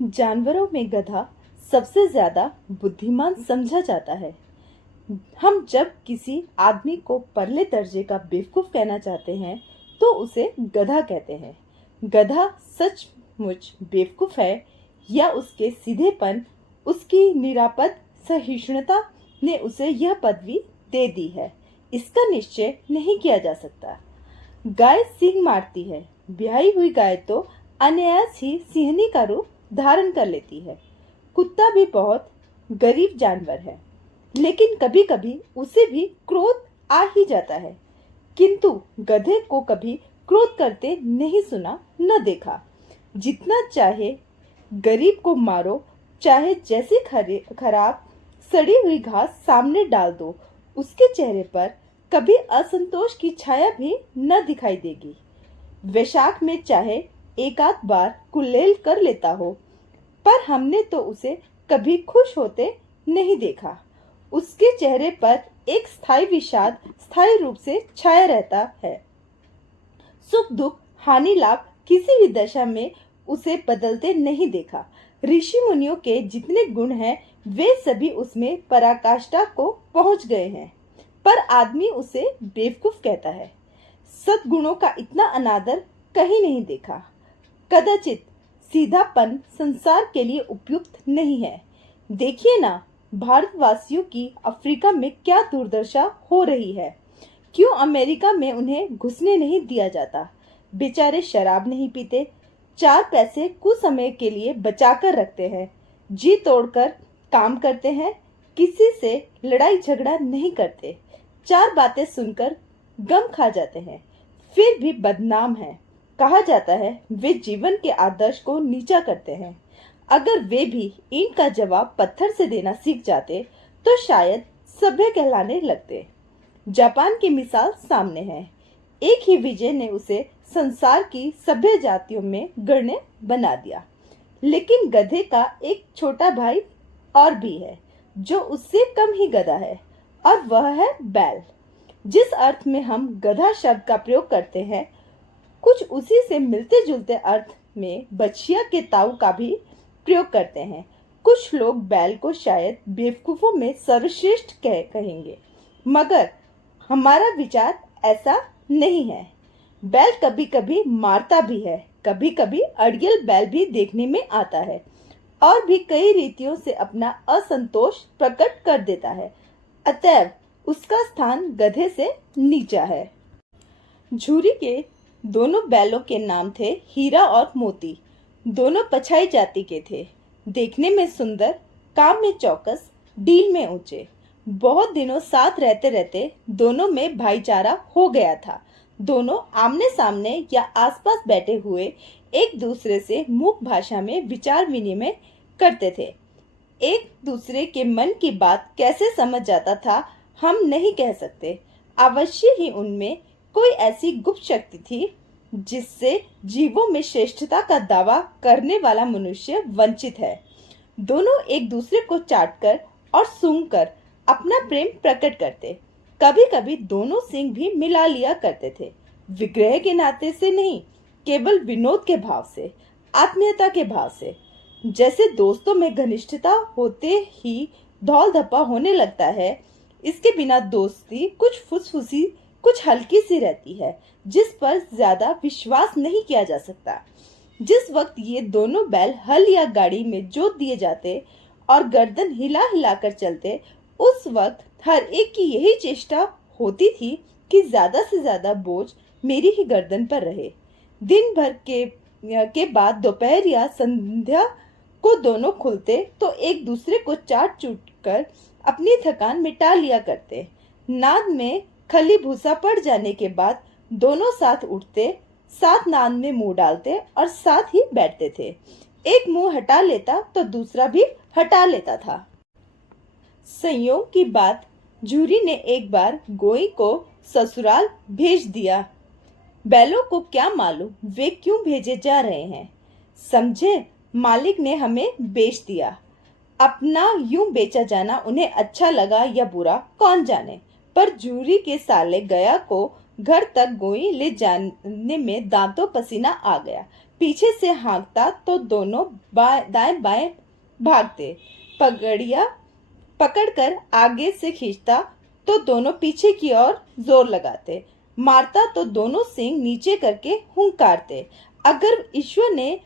जानवरों में गधा सबसे ज्यादा बुद्धिमान समझा जाता है। हम जब किसी आदमी को परले दर्जे का बेवकूफ कहना चाहते हैं तो उसे गधा कहते हैं। गधा सचमुच बेवकूफ है या उसके सीधेपन, उसकी निरापद सहिष्णुता ने उसे यह पदवी दे दी है, इसका निश्चय नहीं किया जा सकता। गाय सींग मारती है, ब्याही हुई गाय तो अनायास ही सिंहनी का रूप धारण कर लेती है। कुत्ता भी बहुत गरीब जानवर है, लेकिन कभी कभी उसे भी क्रोध आ ही जाता है, किंतु गधे को कभी क्रोध करते नहीं सुना न देखा। जितना चाहे गरीब को मारो, चाहे जैसी खराब सड़ी हुई घास सामने डाल दो, उसके चेहरे पर कभी असंतोष की छाया भी न दिखाई देगी। वैशाख में चाहे एक आध बार कुल्लेल कर लेता हो, पर हमने तो उसे कभी खुश होते नहीं देखा। उसके चेहरे पर एक स्थायी विषाद स्थायी रूप से छाया रहता है। सुख दुख हानि लाभ किसी भी दशा में उसे बदलते नहीं देखा। ऋषि मुनियों के जितने गुण हैं वे सभी उसमें पराकाष्ठा को पहुंच गए हैं, पर आदमी उसे बेवकूफ कहता है। सद्गुणों का इतना अनादर कहीं नहीं देखा। कदाचित सीधापन संसार के लिए उपयुक्त नहीं है। देखिए ना, भारतवासियों की अफ्रीका में क्या दुर्दशा हो रही है। क्यों अमेरिका में उन्हें घुसने नहीं दिया जाता? बेचारे शराब नहीं पीते, 4 पैसे कुछ समय के लिए बचाकर रखते हैं, जी तोड़कर काम करते हैं, किसी से लड़ाई झगड़ा नहीं करते, 4 बातें सुनकर गम खा जाते हैं, फिर भी बदनाम है। कहा जाता है वे जीवन के आदर्श को नीचा करते हैं। अगर वे भी ईंट का जवाब पत्थर से देना सीख जाते तो शायद सभ्य कहलाने लगते। जापान की मिसाल सामने है। एक ही विजय ने उसे संसार की सभ्य जातियों में गण्य बना दिया। लेकिन गधे का एक छोटा भाई और भी है जो उससे कम ही गधा है, और वह है बैल। जिस अर्थ में हम गधा शब्द का प्रयोग करते हैं, कुछ उसी से मिलते जुलते अर्थ में बछिया के ताऊ का भी प्रयोग करते हैं। कुछ लोग बैल को शायद बेवकूफों में सर्वश्रेष्ठ कहेंगे, मगर हमारा विचार ऐसा नहीं है। बैल कभी कभी मारता भी है, कभी कभी अड़ियल बैल भी देखने में आता है, और भी कई रीतियों से अपना असंतोष प्रकट कर देता है। अतएव उसका स्थान गधे से नीचा है। झूरी के दोनों बैलों के नाम थे हीरा और मोती। दोनों पछाई जाति के थे, देखने में सुंदर, काम में चौकस, डील में ऊंचे। बहुत दिनों साथ रहते रहते दोनों में भाईचारा हो गया था। दोनों आमने सामने या आसपास बैठे हुए एक दूसरे से मूक भाषा में विचार विनिमय करते थे। एक दूसरे के मन की बात कैसे समझ जाता था हम नहीं कह सकते। अवश्य ही उनमें कोई ऐसी गुप्त शक्ति थी जिससे जीवों में श्रेष्ठता का दावा करने वाला मनुष्य वंचित है। दोनों एक दूसरे को चाटकर और सूंघकर अपना प्रेम प्रकट करते। कभी कभी दोनों सिंग भी मिला लिया करते थे, विग्रह के नाते से नहीं, केवल विनोद के भाव से, आत्मीयता के भाव से। जैसे दोस्तों में घनिष्ठता होते ही धौल धप्पा होने लगता है, इसके बिना दोस्ती कुछ फुसफुसी, कुछ हल्की सी रहती है, जिस पर ज्यादा विश्वास नहीं किया जा सकता। जिस वक्त ये दोनों बैल हल या गाड़ी में जोत दिए जाते और गर्दन हिला हिलाकर चलते, उस वक्त हर एक की यही चेष्टा होती थी कि ज्यादा से ज्यादा बोझ मेरी ही गर्दन पर रहे। दिन भर के बाद दोपहर या संध्या को दोनों खुलते तो एक दूसरे को चाट चूट कर अपनी थकान मिटा लिया करते। नाद में खली भूसा पड़ जाने के बाद दोनों साथ उठते, साथ नाद में मुंह डालते और साथ ही बैठते थे। एक मुंह हटा लेता तो दूसरा भी हटा लेता था। संयोग की बात, झूरी ने एक बार गोई को ससुराल भेज दिया। बैलों को क्या मालूम वे क्यों भेजे जा रहे हैं। समझे, मालिक ने हमें बेच दिया। अपना यूं बेचा जाना उन्हें अच्छा लगा या बुरा कौन जाने, पर झूरी के साले गया को घर तक गोई ले जाने में दांतों पसीना आ गया। पीछे से हाँकता तो दोनों दाएं बाएं भागते। पगड़िया पकड़कर आगे से खींचता तो दोनों पीछे की ओर जोर लगाते। मारता तो दोनों सींग नीचे करके हुंकारते। अगर ईश्वर ने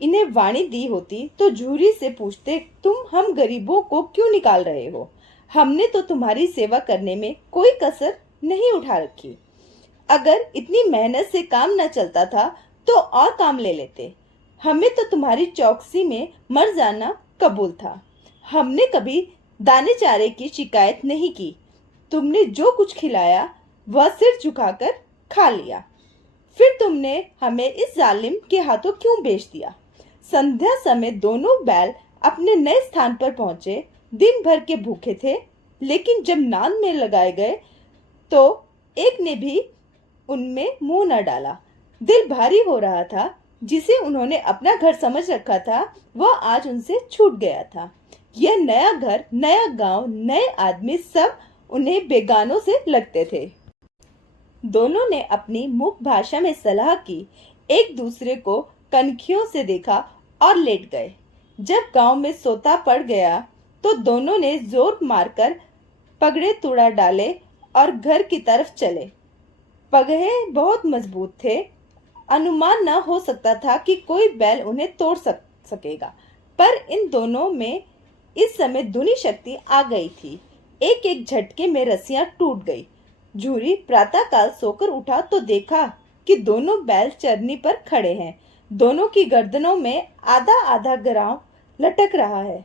इन्हें वाणी दी होती तो झूरी से पूछते, तुम हम गरीबों को क्यों निकाल रहे हो? हमने तो तुम्हारी सेवा करने में कोई कसर नहीं उठा रखी। अगर इतनी मेहनत से काम न चलता था तो और काम ले लेते। हमें तो तुम्हारी चौकसी में मर जाना कबूल था। हमने कभी दाने चारे की शिकायत नहीं की। तुमने जो कुछ खिलाया वह सिर झुकाकर खा लिया। फिर तुमने हमें इस जालिम के हाथों क्यों बेच दिया? संध्या समय दोनों बैल अपने नए स्थान पर पहुंचे। दिन भर के भूखे थे, लेकिन जब नान में लगाए गए तो एक ने भी उनमें मुंह न डाला। दिल भारी हो रहा था। जिसे उन्होंने अपना घर समझ रखा था वह आज उनसे छूट गया था। यह नया घर, नया गांव, नए आदमी, सब उन्हें बेगानों से लगते थे। दोनों ने अपनी मुख भाषा में सलाह की, एक दूसरे को कनखियों से देखा और लेट गए। जब गांव में सोता पड़ गया तो दोनों ने जोर मारकर पगड़े तुड़ा डाले और घर की तरफ चले। पगहे बहुत मजबूत थे। अनुमान न हो सकता था कि कोई बैल उन्हें तोड़ सकेगा, पर इन दोनों में इस समय दूनी शक्ति आ गई थी। एक एक झटके में रस्सियां टूट गई। झूरी प्रातःकाल सोकर उठा तो देखा कि दोनों बैल चरनी पर खड़े हैं। दोनों की गर्दनों में आधा आधा ग्राव लटक रहा है।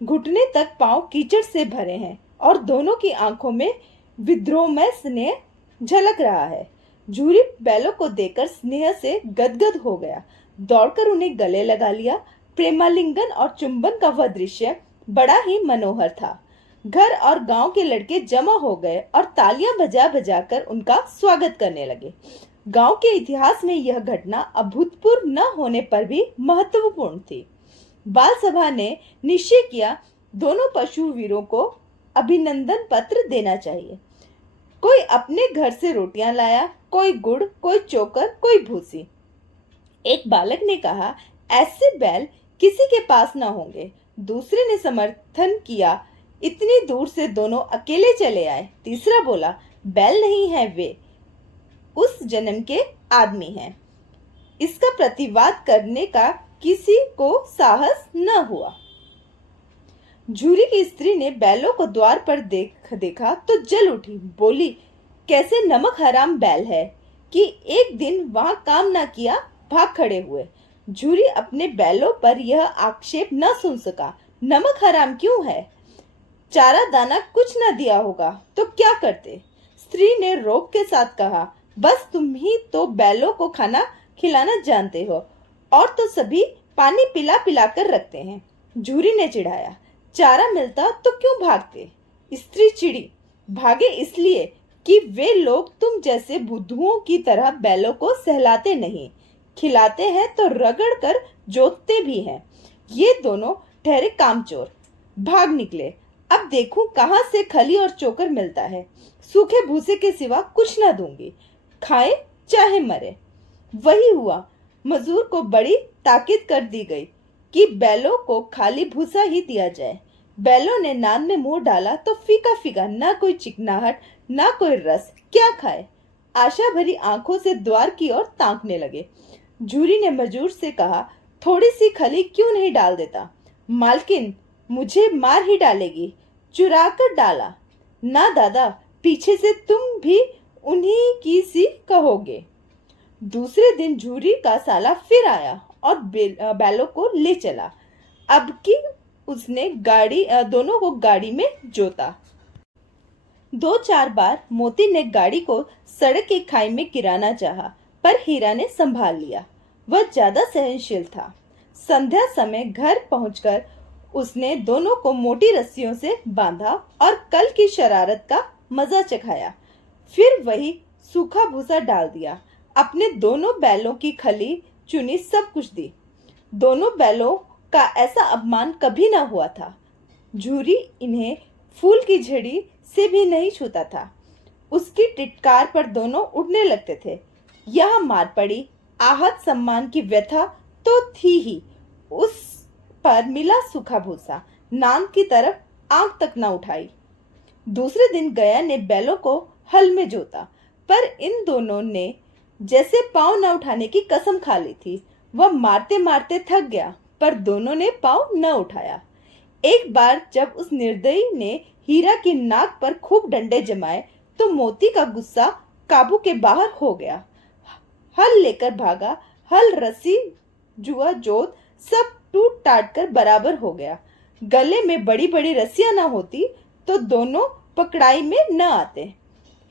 घुटने तक पांव कीचड़ से भरे हैं और दोनों की आंखों में विद्रोहमय स्नेह झलक रहा है। झूरी बैलों को देखकर स्नेह से गदगद हो गया। दौड़कर उन्हें गले लगा लिया। प्रेमालिंगन और चुंबन का वह दृश्य बड़ा ही मनोहर था। घर और गांव के लड़के जमा हो गए और तालियां बजा बजाकर उनका स्वागत करने लगे। गांव के इतिहास में यह घटना अभूतपूर्व न होने पर भी महत्वपूर्ण थी। बाल सभा ने निश्चय किया, दोनों पशु वीरों को अभिनंदन पत्र देना चाहिए। कोई अपने घर से रोटियां लाया, कोई गुड़, कोई चोकर, कोई भूसी। एक बालक ने कहा, ऐसे बैल किसी के पास न होंगे। दूसरे ने समर्थन किया, इतनी दूर से दोनों अकेले चले आए। तीसरा बोला, बैल नहीं है, वे उस जन्म के आदमी हैं। इसका प्रतिवाद करने का किसी को साहस न हुआ। झूरी की स्त्री ने बैलों को द्वार पर देखा तो जल उठी। बोली, कैसे नमक हराम बैल है कि एक दिन वहां काम न किया, भाग खड़े हुए। झूरी अपने बैलों पर यह आक्षेप न सुन सका। नमक हराम क्यों है? चारा दाना कुछ न दिया होगा तो क्या करते? स्त्री ने रोब के साथ कहा, बस तुम ही तो बैलों को खाना खिलाना जानते हो, और तो सभी पानी पिला पिला कर रखते हैं। झूरी ने चिढ़ाया, चारा मिलता तो क्यों भागते? स्त्री चिड़ी, भागे इसलिए कि वे लोग तुम जैसे बुद्धुओं की तरह बैलों को सहलाते नहीं, खिलाते हैं तो रगड़ कर जोतते भी हैं। ये दोनों ठहरे कामचोर, भाग निकले। अब देखूं कहां से खली और चोकर मिलता है। सूखे भूसे के सिवा कुछ न दूंगी, खाए चाहे मरे। वही हुआ। मजूर को बड़ी ताकीद कर दी गई कि बैलों को खाली भूसा ही दिया जाए। बैलों ने नान में मुंह डाला तो फीका फीका, ना कोई चिकनाहट, ना कोई रस। क्या खाए? आशा भरी आंखों से द्वार की ओर ताकने लगे। झूरी ने मजूर से कहा, थोड़ी सी खली क्यों नहीं डाल देता? मालकिन मुझे मार ही डालेगी। चुरा कर डाला। ना दादा, पीछे से तुम भी उन्हीं की सी कहोगे। दूसरे दिन झूरी का साला फिर आया और बैलों को ले चला। अब की उसने दोनों को गाड़ी में जोता। 2-4 बार मोती ने गाड़ी को सड़क की खाई में गिराना चाहा, पर हीरा ने संभाल लिया। वह ज्यादा सहनशील था। संध्या समय घर पहुंचकर उसने दोनों को मोटी रस्सियों से बांधा और कल की शरारत का मजा चखाया। फिर वही सूखा भूसा डाल दिया। अपने दोनों बैलों की खली चुनी, सब कुछ दी। दोनों बैलों का ऐसा अपमान कभी न हुआ था। झूरी इन्हें फूल की झड़ी से भी नहीं छूता था। उसकी टिटकार पर दोनों उड़ने लगते थे। यह मार पड़ी, आहत सम्मान की व्यथा तो थी ही, उस पर मिला सूखा भूसा, नाम की तरफ आंख तक न उठाई। दूसरे दिन गया ने बैलों को हल में जोता, पर इन दोनों ने जैसे पांव न उठाने की कसम खा ली थी। वह मारते मारते थक गया, पर दोनों ने पांव न उठाया। एक बार जब उस निर्दयी ने हीरा की नाक पर खूब डंडे जमाए, तो मोती का गुस्सा काबू के बाहर हो गया। हल लेकर भागा, हल, रस्सी, जुआ, जोत सब टूट टाट कर बराबर हो गया। गले में बड़ी बड़ी रस्सियां न होती तो दोनों पकड़ाई में न आते।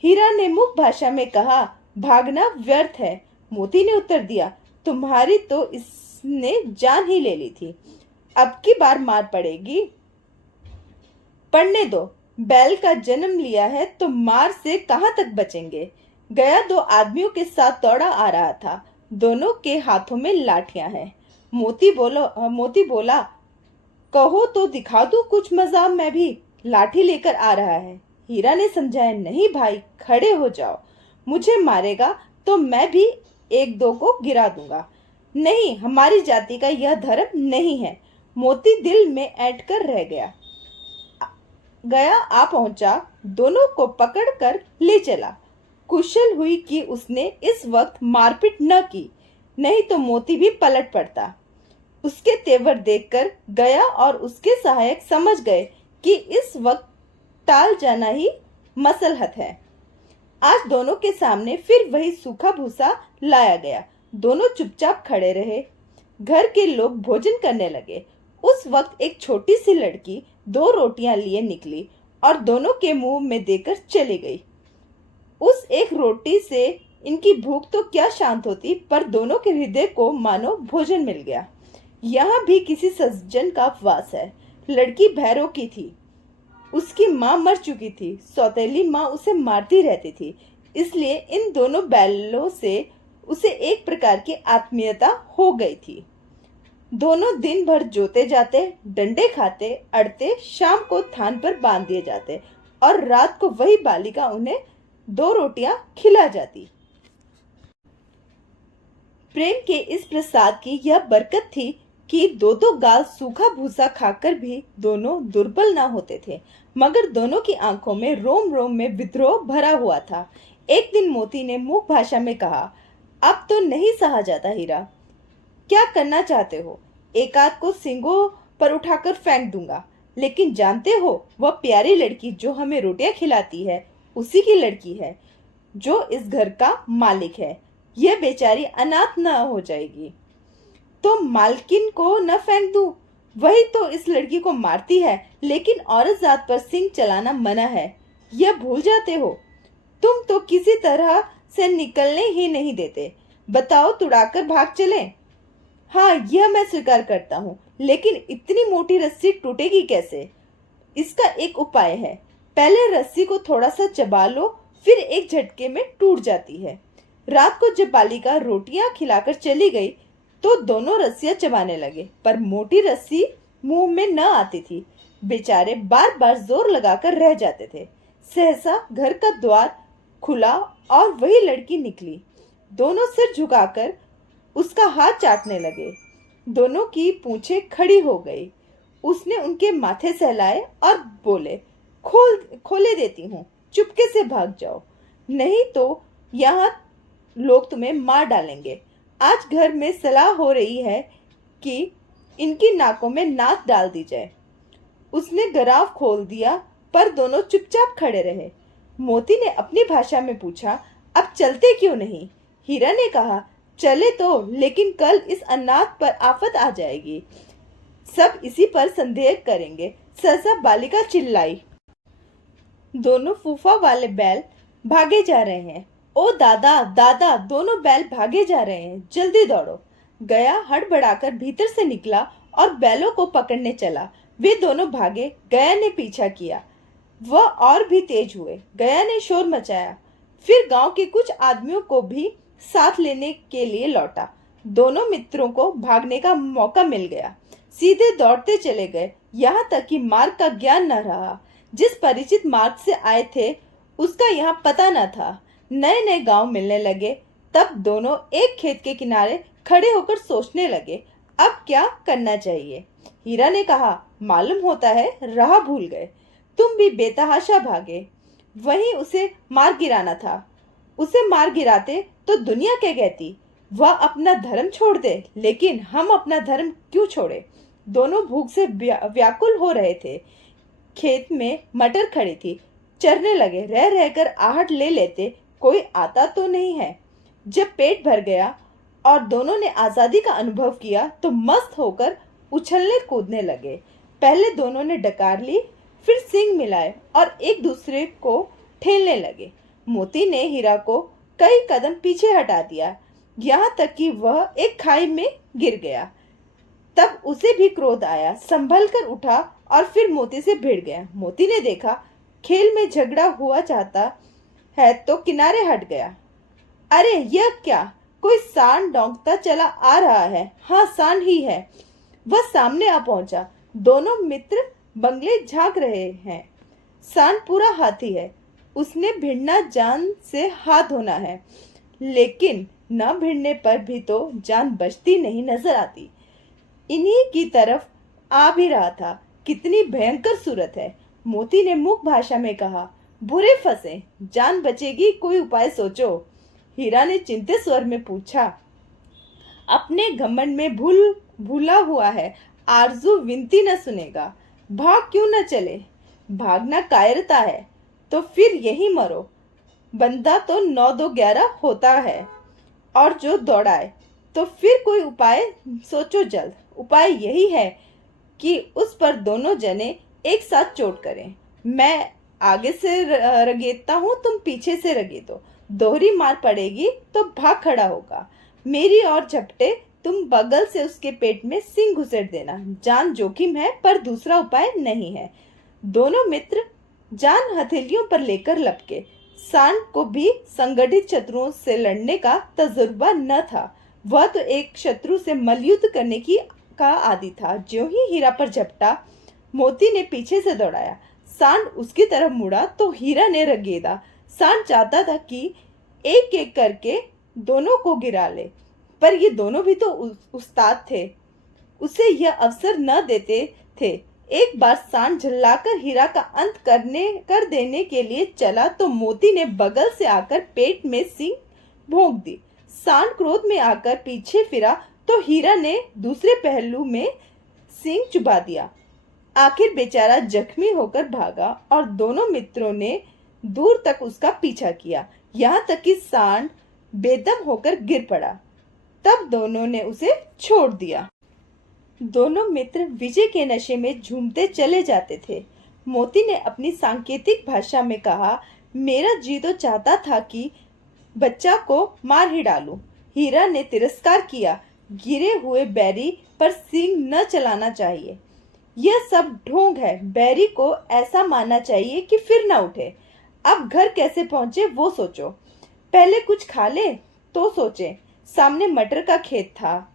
हीरा ने मुख भाषा में कहा, भागना व्यर्थ है। मोती ने उत्तर दिया, तुम्हारी तो इसने जान ही ले ली थी, अब की बार मार पड़ेगी। पढ़ने दो, बैल का जन्म लिया है तो मार से कहां तक बचेंगे। गया दो आदमियों के साथ दौड़ा आ रहा था, दोनों के हाथों में लाठियां हैं। मोती बोला, कहो तो दिखा दूं कुछ मजा, मैं भी लाठी लेकर आ रहा है। हीरा ने समझाया, नहीं भाई, खड़े हो जाओ, मुझे मारेगा तो मैं भी एक दो को गिरा दूंगा। नहीं, हमारी जाति का यह धर्म नहीं है। मोती दिल में ऐंठ कर रह गया। गया आ पहुंचा, दोनों को पकड़कर ले चला। कुशल हुई कि उसने इस वक्त मारपीट न की, नहीं तो मोती भी पलट पड़ता। उसके तेवर देखकर गया और उसके सहायक समझ गए कि इस वक्त टाल जाना ही मसलहत है। आज दोनों के सामने फिर वही सूखा भूसा लाया गया। दोनों चुपचाप खड़े रहे। घर के लोग भोजन करने लगे। उस वक्त एक छोटी सी लड़की 2 रोटियां लिए निकली और दोनों के मुंह में देकर चली गई। उस एक रोटी से इनकी भूख तो क्या शांत होती, पर दोनों के हृदय को मानो भोजन मिल गया। यहाँ भी किसी सज्जन का वास है। लड़की भैरव की थी, उसकी माँ मर चुकी थी। सौतेली माँ उसे मारती रहती थी, इसलिए इन दोनों बैलों से उसे एक प्रकार की आत्मीयता हो गई थी। दोनों दिन भर जोते जाते, डंडे खाते, अड़ते, शाम को थान पर बांध दिए जाते और रात को वही बालिका उन्हें 2 रोटियां खिला जाती। प्रेम के इस प्रसाद की यह बरकत थी कि 2-2 गाल सूखा भूसा खाकर भी दोनों दुर्बल ना होते थे, मगर दोनों की आंखों में रोम रोम में विद्रोह भरा हुआ था। एक दिन मोती ने मुख भाषा में कहा, अब तो नहीं सहा जाता हीरा, क्या करना चाहते हो? एक आध को सींगों पर उठाकर फेंक दूंगा, लेकिन जानते हो वह प्यारी लड़की जो हमें रोटियां खिलाती है उसी की लड़की है, जो इस घर का मालिक है। यह बेचारी अनाथ न हो जाएगी तो मालकिन को न फेंक दूं? वही तो इस लड़की को मारती है, लेकिन औरत जात पर सिंह चलाना मना है, यह भूल जाते हो। तुम तो किसी तरह से निकलने ही नहीं देते। बताओ, तुड़ाकर भाग चले? हाँ, यह मैं स्वीकार करता हूँ, लेकिन इतनी मोटी रस्सी टूटेगी कैसे? इसका एक उपाय है। पहले रस्सी को थोड़ा सा चबा लो, फिर एक झटके में टूट जाती है। रात को जब बालिका रोटियां खिलाकर चली गई तो दोनों रस्सियां चबाने लगे, पर मोटी रस्सी मुंह में न आती थी। बेचारे बार बार जोर लगाकर रह जाते थे। सहसा घर का द्वार खुला और वही लड़की निकली। दोनों सिर झुकाकर उसका हाथ चाटने लगे। दोनों की पूंछें खड़ी हो गई। उसने उनके माथे सहलाए और बोले, खोले देती हूँ, चुपके से भाग जाओ, नहीं तो यहाँ लोग तुम्हें मार डालेंगे। आज घर में सलाह हो रही है कि इनकी नाकों में नाक डाल दी जाए। उसने गराव खोल दिया, पर दोनों चुपचाप खड़े रहे। मोती ने अपनी भाषा में पूछा, अब चलते क्यों नहीं? हीरा ने कहा, चले तो, लेकिन कल इस अनाथ पर आफत आ जाएगी, सब इसी पर संदेह करेंगे। सहसा बालिका चिल्लाई, दोनों फूफा वाले बैल भागे जा रहे हैं। ओ दादा, दादा, दोनों बैल भागे जा रहे हैं, जल्दी दौड़ो। गया हड़बड़ाकर भीतर से निकला और बैलों को पकड़ने चला। वे दोनों भागे, गया ने पीछा किया। वह और भी तेज हुए। गया ने शोर मचाया, फिर गांव के कुछ आदमियों को भी साथ लेने के लिए लौटा। दोनों मित्रों को भागने का मौका मिल गया। सीधे दौड़ते चले गए, यहाँ तक कि मार्ग का ज्ञान न रहा। जिस परिचित मार्ग से आए थे उसका यहाँ पता न था। नए नए गांव मिलने लगे। तब दोनों एक खेत के किनारे खड़े होकर सोचने लगे, अब क्या करना चाहिए। हीरा ने कहा, मालूम होता है राह भूल गए। तुम भी बेतहाशा भागे। वहीं उसे मार गिराना था। उसे मार गिराते तो दुनिया क्या कहती। वह अपना धर्म छोड़ दे, लेकिन हम अपना धर्म क्यों छोड़े। दोनों भूख से व्याकुल हो रहे थे। खेत में मटर खड़ी थी। चरने लगे। रह रहकर आहट ले लेते, कोई आता तो नहीं है। जब पेट भर गया और दोनों ने आजादी का अनुभव किया तो मस्त होकर उछलने कूदने लगे। पहले दोनों ने डकार ली, फिर सींग मिलाए और एक दूसरे को ठेलने लगे। मोती ने हीरा को कई कदम पीछे हटा दिया, यहाँ तक कि वह एक खाई में गिर गया। तब उसे भी क्रोध आया, संभल कर उठा और फिर मोती से भिड़ गया। मोती ने देखा खेल में झगड़ा हुआ चाहता है तो किनारे हट गया। अरे यह क्या, कोई सांड डौंकता चला आ रहा है। हाँ, सांड ही है। वह सामने आ पहुंचा। दोनों मित्र बंगले झांक रहे हैं। सांड पूरा हाथी है। उसने भिड़ना जान से हाथ धोना है, लेकिन न भिड़ने पर भी तो जान बचती नहीं नजर आती। इन्हीं की तरफ आ भी रहा था। कितनी भयंकर सूरत है। मोती ने मूक भाषा में कहा, बुरे फंसे, जान बचेगी, कोई उपाय सोचो। हीरा ने चिंतित स्वर में पूछा, अपने घमंड में भूला हुआ है। आरजू विनती न सुनेगा। भाग क्यों न चले। भागना कायरता है तो फिर यही मरो। बंदा तो 9-2-11 होता है, और जो दौड़ाए तो फिर कोई उपाय सोचो जल्द। उपाय यही है कि उस पर दोनों जने एक साथ चोट करें। मैं आगे से रगेदता हूँ, तुम पीछे से रगेदो। दोहरी मार पड़ेगी तो भाग खड़ा होगा। मेरी और झपटे, तुम बगल से उसके पेट में सींग घुसेड़ देना। जान जोखिम है पर दूसरा उपाय नहीं है। दोनों मित्र जान हथेलियों पर लेकर लपके। सांड को भी संगठित शत्रुओं से लड़ने का तजुर्बा न था। वह तो एक शत्रु से मल्लयुद्ध करने का आदी था। ज्यों ही हीरा पर झपटा, मोती ने पीछे से दौड़ाया। सांड उसकी तरफ मुड़ा तो हीरा ने रगेदा। सांड चाहता था कि एक एक करके दोनों को गिरा ले, पर ये दोनों भी तो उस्ताद थे, उसे यह अवसर न देते थे। एक बार सांड झल्लाकर हीरा का अंत कर देने के लिए चला तो मोती ने बगल से आकर पेट में सींग भोंक दी। सांड क्रोध में आकर पीछे फिरा तो हीरा ने दूसरे पहलू में सींग चुबा दिया। आखिर बेचारा जख्मी होकर भागा और दोनों मित्रों ने दूर तक उसका पीछा किया, यहाँ तक कि सांड बेदम होकर गिर पड़ा। तब दोनों ने उसे छोड़ दिया। दोनों मित्र विजय के नशे में झूमते चले जाते थे। मोती ने अपनी सांकेतिक भाषा में कहा, मेरा जी तो चाहता था कि बच्चा को मार ही डालूं। हीरा ने तिरस्कार किया, गिरे हुए बैरी पर सींग न चलाना चाहिए। यह सब ढोंग है। बैरी को ऐसा मानना चाहिए कि फिर न उठे। अब घर कैसे पहुंचे वो सोचो। पहले कुछ खा ले तो सोचे। सामने मटर का खेत था।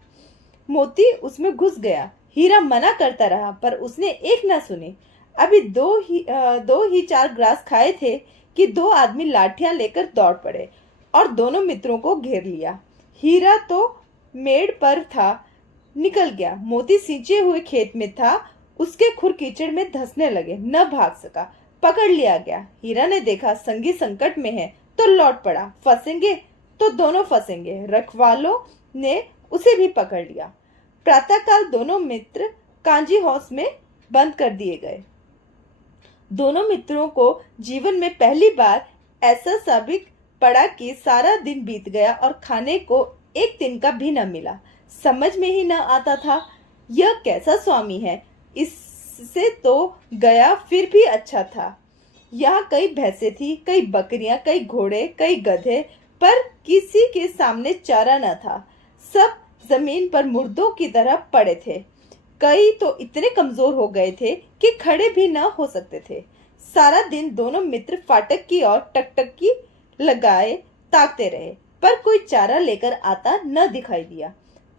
मोती उसमें घुस गया। हीरा मना करता रहा पर उसने एक न सुनी। अभी दो ही 4 ग्रास खाए थे कि 2 आदमी लाठियां लेकर दौड़ पड़े और दोनों मित्रों को घेर लिया। हीरा तो मेड़ पर था, निकल गया। मोती सींचे हुए खेत में था। उसके खुर कीचड़ में धंसने लगे, न भाग सका, पकड़ लिया गया। हीरा ने देखा संगी संकट में है तो लौट पड़ा। फंसेंगे तो दोनों फंसेंगे। रखवालों ने उसे भी पकड़ लिया। प्रातःकाल दोनों मित्र कांजी हाउस में बंद कर दिए गए। दोनों मित्रों को जीवन में पहली बार ऐसा साबित पड़ा कि सारा दिन बीत गया और खाने को एक दिन का भी न मिला। समझ में ही न आता था यह कैसा स्वामी है। इससे तो गया फिर भी अच्छा था। यहाँ कई भैंसे थी, कई बकरियां, कई घोड़े, कई गधे, पर किसी के सामने चारा न था। सब जमीन पर मुर्दों की तरह पड़े थे। कई तो इतने कमजोर हो गए थे कि खड़े भी न हो सकते थे। सारा दिन दोनों मित्र फाटक की ओर टकटकी लगाए ताकते रहे, पर कोई चारा लेकर आता न दिखाई दिया।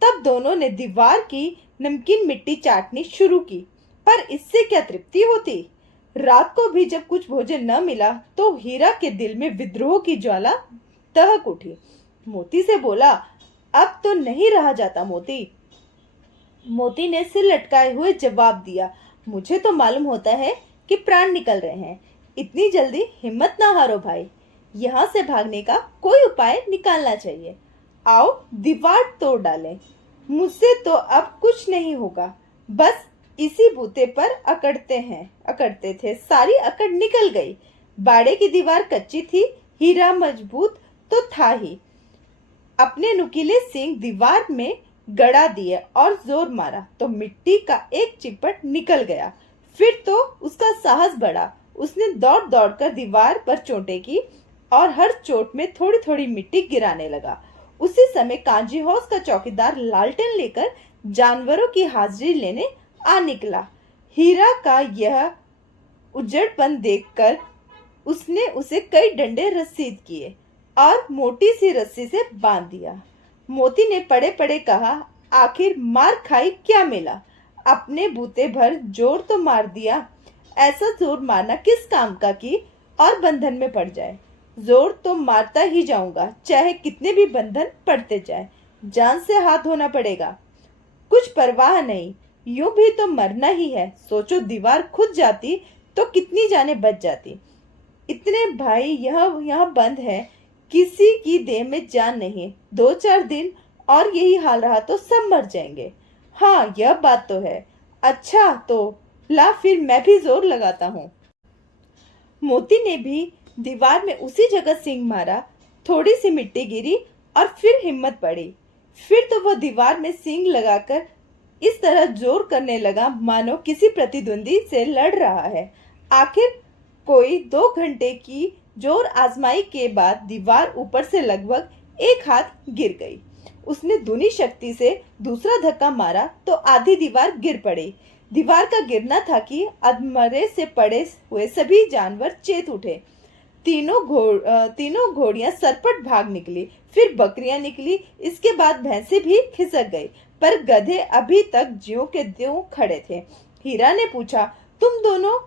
तब दोनों ने दीवार की नमकीन मिट्टी चाटनी शुरू की, पर इससे क्या तृप्ति होती। रात को भी जब कुछ भोजन न मिला तो हीरा के दिल में विद्रोह की ज्वाला दहक उठी। मोती से बोला, अब तो नहीं रहा जाता मोती। मोती ने सिर लटकाए हुए जवाब दिया, मुझे तो मालूम होता है कि प्राण निकल रहे हैं। इतनी जल्दी हिम्मत ना हारो भाई। यहाँ से भागने का कोई उपाय निकालना चाहिए। आओ दीवार तोड़ डालें। मुझसे तो अब कुछ नहीं होगा। बस इसी बूते पर अकड़ते थे। सारी अकड़ निकल गई। बाड़े की दीवार कच्ची थी, हीरा मजबूत तो था ही। अपने नुकीले सींग दीवार में गड़ा दिए और जोर मारा तो मिट्टी का एक चिपट निकल गया। फिर तो उसका साहस बढ़ा। उसने दौड़ दौड़ कर दीवार पर चोटें की और हर चोट में थोड़ी थोड़ी मिट्टी गिराने लगा। उसी समय कांजी हाउस का चौकीदार लालटेन लेकर जानवरों की हाजिरी लेने आ निकला। हीरा का यह उजड़पन देखकर उसने उसे कई डंडे रसीद किए और मोटी सी रस्सी से बांध दिया। मोती ने पड़े पड़े कहा, आखिर मार खाई क्या मिला? अपने बूते भर जोर तो मार दिया। ऐसा जोर मारना किस काम का कि और बंधन में पड़ जाए। जोर तो मारता ही जाऊंगा, चाहे कितने भी बंधन पड़ते जाए। जान से हाथ धोना पड़ेगा। कुछ परवाह नहीं, यूं भी तो मरना ही है। सोचो दीवार खुद जाती तो कितनी जाने बच जाती। इतने भाई यहाँ बंद है, किसी की देह में जान नहीं। 2-4 दिन और यही हाल रहा तो सब मर जाएंगे। हाँ यह बात तो है। अच्छा तो ला फिर मैं भी जोर लगाता हूँ। मोती ने भी दीवार में उसी जगह सींग मारा। थोड़ी सी मिट्टी गिरी और फिर हिम्मत पड़ी। फिर तो वह दीवार में सींग लगाकर इस तरह जोर करने लगा मानो किसी प्रतिद्वंदी से लड़ रहा है। आखिर कोई 2 घंटे की जोर आजमाई के बाद दीवार ऊपर से लगभग 1 हाथ गिर गई। उसने दूनी शक्ति से दूसरा धक्का मारा तो आधी दीवार गिर पड़ी। दीवार का गिरना था कि अधमरे से पड़े हुए सभी जानवर चेत उठे। तीनों घोड़ियां सरपट भाग निकली। फिर बकरियां निकली। इसके बाद भैंसें भी खिसक गई, पर गधे अभी तक ज्यों के त्यों खड़े थे। हीरा ने पूछा, तुम दोनों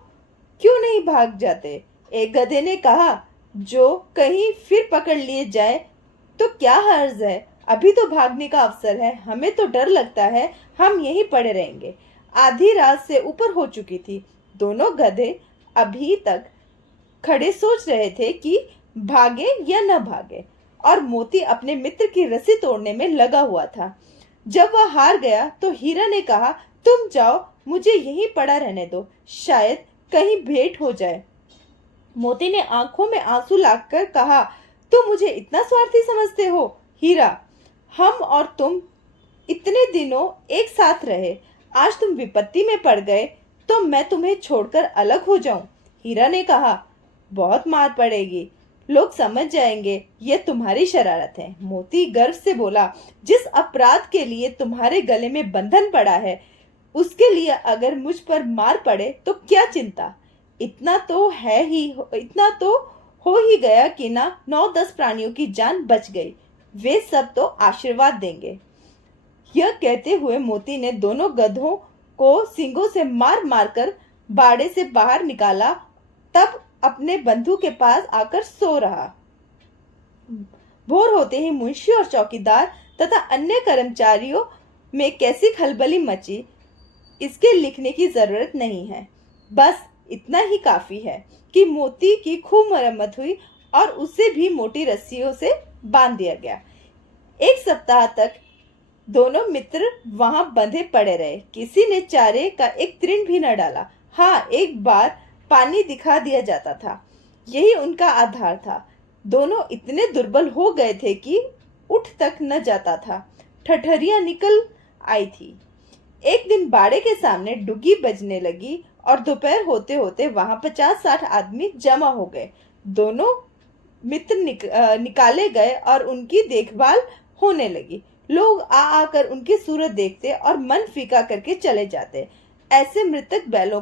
क्यों नहीं भाग जाते? एक गधे ने कहा, जो कहीं फिर पकड़ लिए जाए तो क्या हर्ज है? अभी तो भागने का अवसर है। हमें तो डर लगता है हम यहीं पड़े रहेंगे। आधी रात से ऊपर हो चुकी थी। दोनों गधे अभी तक खड़े सोच रहे थे कि भागे या न भागे, और मोती अपने मित्र की रस्सी तोड़ने में लगा हुआ था। जब वह हार गया तो हीरा ने कहा, तुम जाओ, मुझे यहीं पड़ा रहने दो, शायद कहीं भेंट हो जाए। मोती ने आंखों में आंसू लाकर कहा, तुम मुझे इतना स्वार्थी समझते हो? हीरा, हम और तुम इतने दिनों एक साथ रहे, आज तुम विपत्ति में पड़ गए तो मैं तुम्हें छोड़कर अलग हो जाऊं? हीरा ने कहा, बहुत मार पड़ेगी, लोग समझ जाएंगे ये तुम्हारी शरारत है। मोती गर्व से बोला, जिस अपराध के लिए तुम्हारे गले में बंधन पड़ा है उसके लिए अगर मुझ पर मार पड़े तो क्या चिंता। इतना तो हो ही गया कि ना 9-10 प्राणियों की जान बच गई। वे सब तो आशीर्वाद देंगे। यह कहते हुए मोती ने दोनों गधों को सींगों से मार मारकर बाड़े से बाहर निकाला। तब अपने बंधु के पास आकर सो रहा। भोर होते ही मुंशी और चौकीदार तथा अन्य कर्मचारियों में कैसी खलबली मची, इसके लिखने की जरूरत नहीं है। बस इतना ही काफी है कि मोती की खूब मरम्मत हुई और उसे भी मोटी रस्सियों से बांध दिया गया। 1 सप्ताह तक दोनों मित्र वहां बंधे पड़े रहे। किसी ने चारे का एक तृण भी न डाला। हाँ, एक बार पानी दिखा दिया जाता था, यही उनका आधार था। दोनों इतने दुर्बल हो गए थे कि उठ तक न जाता था। ठठरियां निकल आई थी। एक दिन बाड़े के सामने डुगी बजने लगी और दोपहर होते होते वहां 50-60 आदमी जमा हो गए। दोनों मित्र निकाले गए और उनकी देखभाल होने लगी। लोग आ आकर उनकी सूरत देखते और मन फीका करके चले जाते। ऐसे मृतक बैलों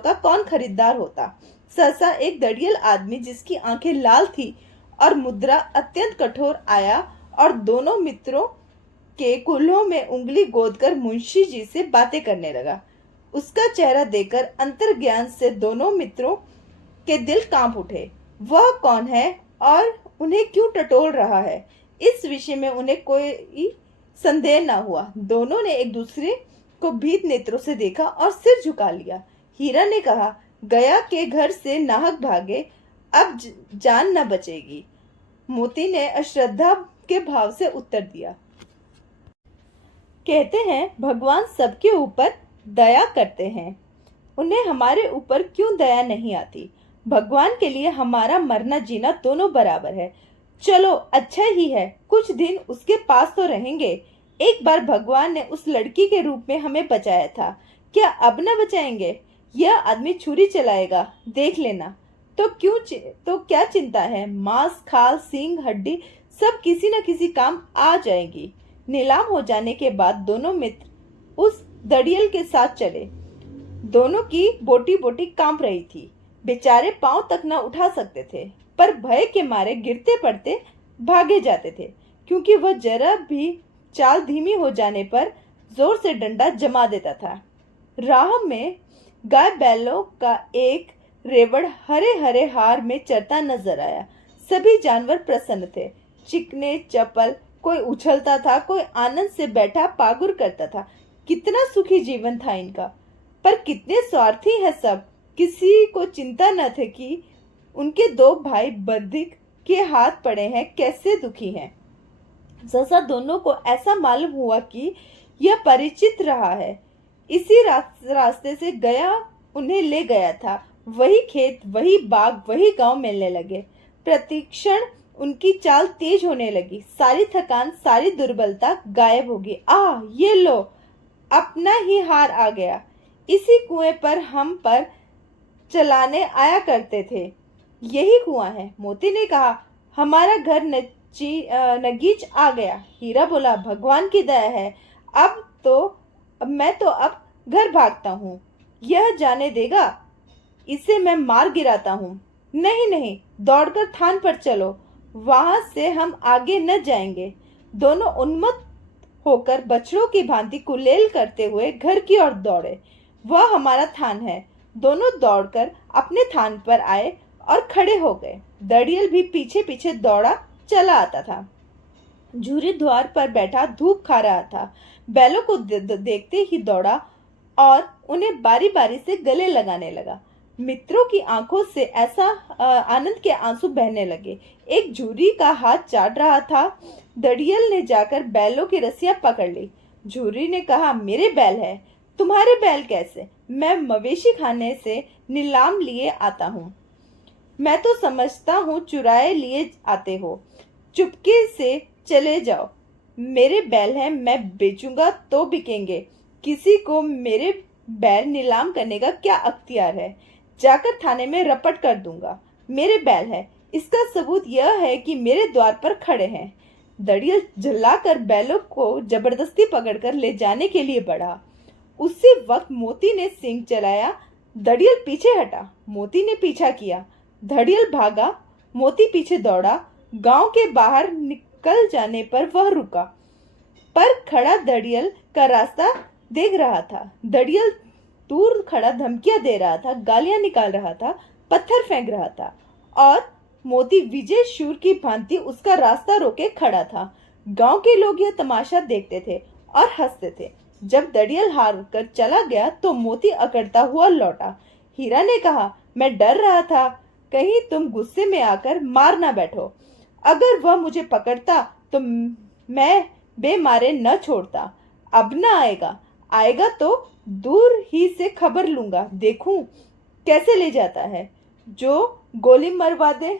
का कौन खरीदार होता? सहसा एक दड़ियल आदमी जिसकी आंखें लाल थी और मुद्रा अत्यंत कठोर आया और दोनों मित्रों के कुल्हों में उंगली गोदकर मुंशी जी से बातें करने लगा। उसका चेहरा देखकर अंतर्ज्ञान से दोनों मित्रों के दिल कांप उठे। वह कौन है और उन्हें क्यों टटोल रहा है, इस विषय में उन्हें कोई संदेह न हुआ। दोनों ने एक दूसरे को भीत नेत्रों से देखा और सिर झुका लिया। हीरा ने कहा, गया के घर से नाहक भागे, अब जान न बचेगी। मोती ने अश्रद्धा के भाव से उत्तर दिया, कहते हैं भगवान सबके ऊपर दया करते हैं, उन्हें हमारे ऊपर क्यों दया नहीं आती। भगवान के लिए हमारा मरना जीना दोनों बराबर है। चलो अच्छा ही है, कुछ दिन उसके पास तो रहेंगे। एक बार भगवान ने उस लड़की के रूप में हमें बचाया था, क्या अब न बचाएंगे। यह आदमी छुरी चलाएगा, देख लेना। तो क्या चिंता है, मांस खाल सींग हड्डी सब किसी न किसी काम आ जाएगी। नीलाम हो जाने के बाद दोनों मित्र उस दड़ियल के साथ चले। दोनों की बोटी बोटी कांप रही थी, बेचारे पांव तक न उठा सकते थे, पर भय के मारे गिरते पड़ते भागे जाते थे, क्योंकि वह जरा भी चाल धीमी हो जाने पर जोर से डंडा जमा देता था। राह में गाय बैलों का एक रेवड़ हरे हरे हार में चरता नजर आया। सभी जानवर प्रसन्न थे, चिकने चपल, कोई उछलता था, कोई आनंद से बैठा पागुर करता था। कितना सुखी जीवन था इनका, पर कितने स्वार्थी है सब। किसी को चिंता न थे कि उनके दो भाई बर्दिक के हाथ पड़े हैं, कैसे दुखी हैं। जैसा दोनों को ऐसा मालूम हुआ कि यह परिचित रहा है, इसी रास्ते से गया उन्हें ले गया था। वही खेत, वही बाग, वही गांव मिलने लगे। प्रतिक्षण उनकी चाल तेज होने लगी, सारी थकान सारी दुर्बलता गायब होगी। ये लो, अपना ही हार आ गया। इसी कुएं पर हम पर चलाने आया करते थे, यही कुआं है। मोती ने कहा, हमारा घर नगीच आ गया। हीरा बोला, भगवान की दया है, मैं तो अब घर भागता हूँ। यह जाने देगा, इसे मैं मार गिराता हूँ। नहीं नहीं, दौड़कर थान पर चलो, वहां से हम आगे न जाएंगे। दोनों उन्मत्त होकर बछड़ों की भांति कुलेल करते हुए घर की ओर दौड़े। वह हमारा थान है। दोनों दौड़कर अपने थान पर आए और खड़े हो गए। दड़ियल भी पीछे पीछे दौड़ा चला आता था। झूरी द्वार पर बैठा धूप खा रहा था। बैलों को देखते ही दौड़ा और उन्हें बारी बारी से गले लगाने लगा। मित्रों की आंखों से ऐसा आनंद के आंसू बहने लगे। एक झूरी का हाथ चाट रहा था। दड़ियल ने जाकर बैलों की रस्सियां पकड़ ली। झूरी ने कहा, मेरे बैल है, तुम्हारे बैल कैसे? मैं मवेशी खाने से नीलाम लिए आता हूँ। मैं तो समझता हूँ चुराए लिए आते हो। चुपके से चले जाओ। मेरे बैल हैं, मैं बेचूंगा तो बिकेंगे। किसी को मेरे बैल नीलाम करने का क्या अख्तियार है? जाकर थाने में रपट कर दूंगा। मेरे बैल है, इसका सबूत यह है कि मेरे द्वार पर खड़े हैं। दड़ियल झल्लाकर बैलों को जबरदस्ती पकड़कर ले जाने के लिए बढ़ा। उसी वक्त मोती ने सींग चलाया। दड़ियल पीछे हटा, मोती ने पीछा किया। दड़ियल भागा, मोती पीछे दौड़ा। गांव के बाहर निकल जाने पर वह रुका, पर खड़ा दड़ियल का रास्ता देख रहा था। दड़ियल दूर खड़ा धमकियां दे रहा था, गालियां निकाल रहा था, पत्थर फेंक रहा था, और मोती विजय शूर की भांति उसका रास्ता रोके खड़ा था। गांव के लोग यह तमाशा देखते थे और हंसते थे। जब दड़ियल हार कर चला गया तो मोती अकड़ता हुआ लौटा। हीरा ने कहा, मैं डर रहा था कहीं तुम गुस्से में आकर मार ना बैठो। अगर वह मुझे पकड़ता तो मैं बेमारे न छोड़ता। अब न आएगा तो दूर ही से खबर लूंगा, देखूं कैसे ले जाता है। जो गोली मरवा दे,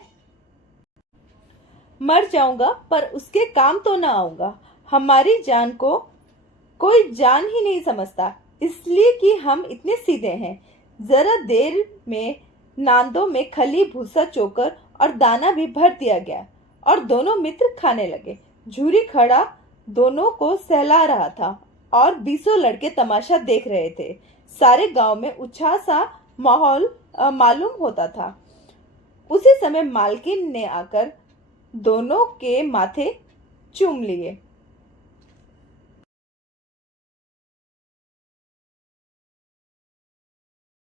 मर जाऊंगा, पर उसके काम तो न आऊंगा। हमारी जान को कोई जान ही नहीं समझता, इसलिए कि हम इतने सीधे हैं। जरा देर में नांदों में खली, भूसा, चोकर और दाना भी भर दिया गया और दोनों मित्र खाने लगे। झूरी खड़ा दोनों को सहला रहा था और 20 लड़के तमाशा देख रहे थे। सारे गांव में उत्साह सा माहौल मालूम होता था। उसी समय मालकिन ने आकर दोनों के माथे चूम लिए।